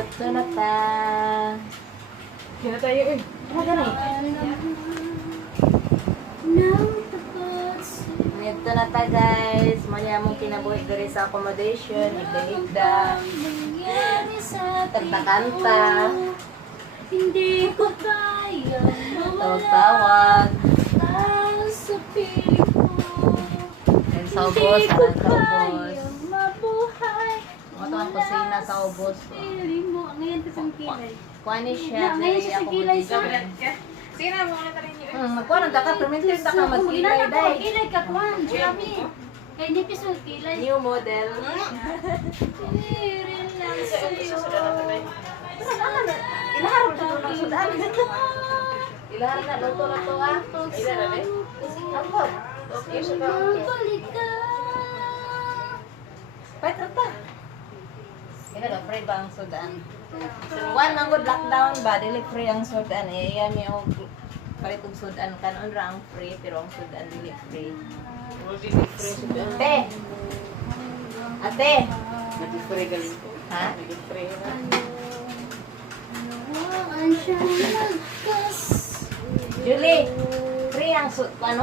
Ito na ta. Kaya tayo eh. Ano gani? Ito na ta guys. Maya mong kinabuhi diri sa accommodation. Higda-higda. Tagtakanta. Hindi ko kaya Tawag-tawag. sa piling ko. And sa ubos. Hindi ko Anong sa ubos. kaya mabuhay. Ito ang kusina sa ubos. Piling mo. Ngayon kasi ang kilay. Kuha siya. Ngayon siya sa kilay sa... Sige na, mga tarin niyo. Magkuha ng taka. Permintin taka magkilay day. Kilay ka, Kwan. Kami. Kaya nipis mo kilay. New model. Piling lang sa'yo. Ilaharap na ito ng sudan. Ilaharap na luto na ito ah. Ambot. Mabalik ka. Pwede rata. Ina daw, free ba ang sudan? One man good lockdown ba? Dili free ang sudan. Iya mi og palit og sudan. Kanon ra ang free pero ang sudan dili free. Ate. Ate. Nag-spray galing ko. Ha? Nag-spray na. Nawaan siya nagkas. Julie, free ang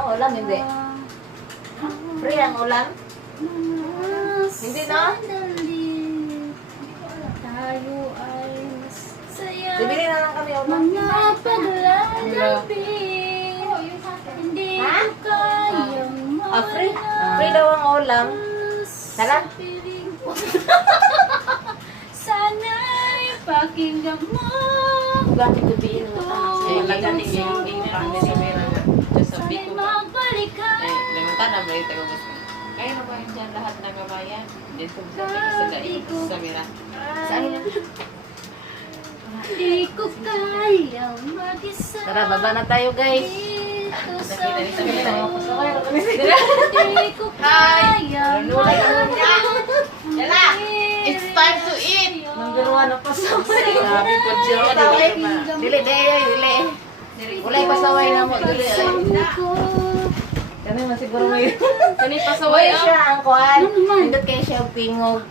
ulam hindi? Free ang ulam? Hindi na? Tayo ay masaya. Bibili na lang kami ulam. Mga paglalabi. Hindi Ha? ko kayang Free? Free daw ang ulam. Tara. Sana'y pakinggan mo. Bakit gabihin mo Eh, lagating yung pangit sa mera. Just sabi Sana'y ko ba? magbalik ka. Limutan na ba yung tayo gusto? Kaya na ba yun dyan lahat ng kabayan? Dito sa daig sa mera. Saan yun? Hindi ko kayang mag-isa. Tara, baba na tayo guys. Dito sa Nakita ni sa mundo. mera. Hindi ko kayang Yala! It's time to eat! Nanggaruan ako sa Sabi ko dyan, di ba? Dili, dili. Ulay pasaway na mo. Dili. Kami man siguro may... Kani Pasaway pasaway siya ang... ang kuhan. Hindot kayo siya ang pingog.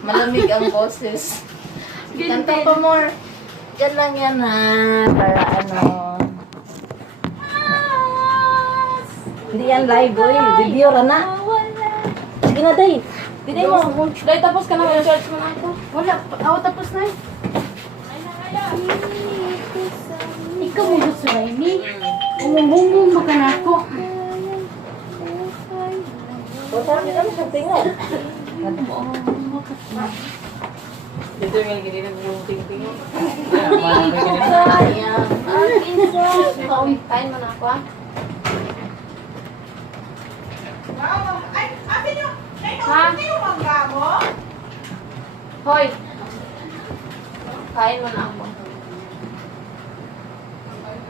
Malamig ang boses. Kanta pa more. Diyan lang yan ha. Para ano. Hindi yan live boy. Video ra na. Sige na day. Hindi mo. Dahil tapos ka na, search mo na ako. Wala. Ako tapos na eh. Ikaw mo gusto na ini. Umumbong mo ka na ako. Parang hindi kami sa tingog. Dito yung gini ng yung ting-ting. Sayang. Kain mo na ako ah. Ha? Hoy. Kain mo na ako.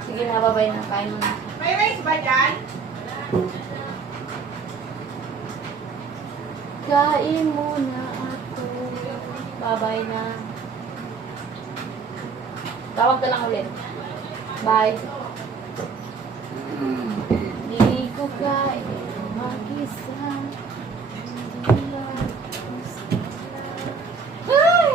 Sige na, babay na. Kain mo na. May rice ba dyan? Kain mo na ako. Babay na. Tawag ka lang ulit. Bye. Hindi ko kaya mag-isa. Ay!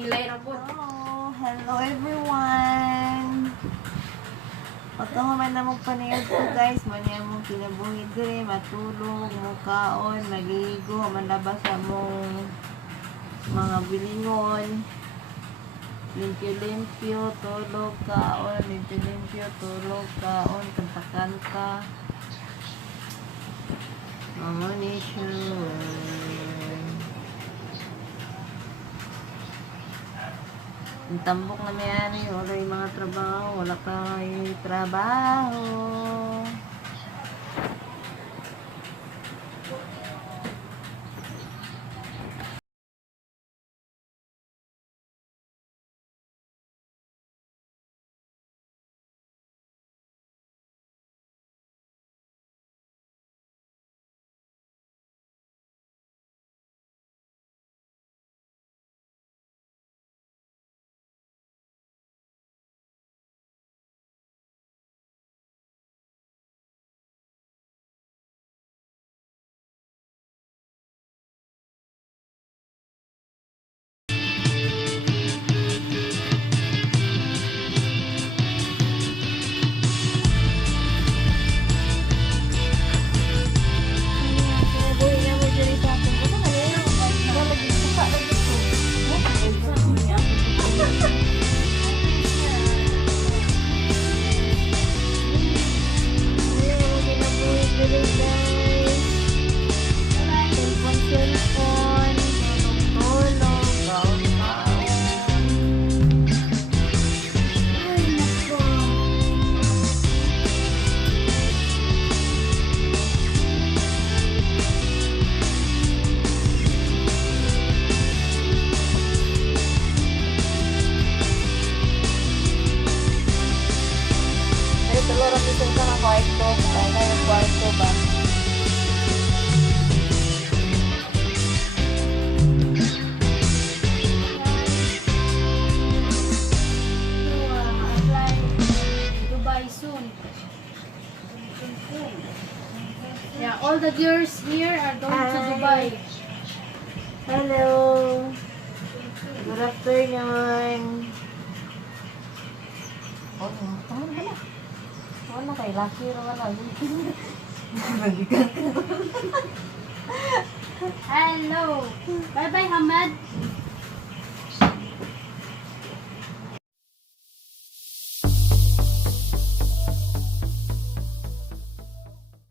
kilay ra po. Hello everyone! Pagkahuman na mong panayod ko guys, manya mong kinabuhi dire, matulog, mukaon, magigo, manlabas sa mong mga bilingon. Limpyo-limpyo, tulog, kaon, limpyo-limpyo, tulog, kaon, kanta-kanta. Mamunisyon. Ang tambok na mayari, wala yung mga trabaho, wala kang trabaho. Kwarto, kaya yung kwarto ba? Dubai soon. Yeah, all the girls here are going to Hi. Dubai. Hello! Good afternoon! Oh, taman ka na. Wala kay Lucky ra wala. Hello. Bye bye, Hamad.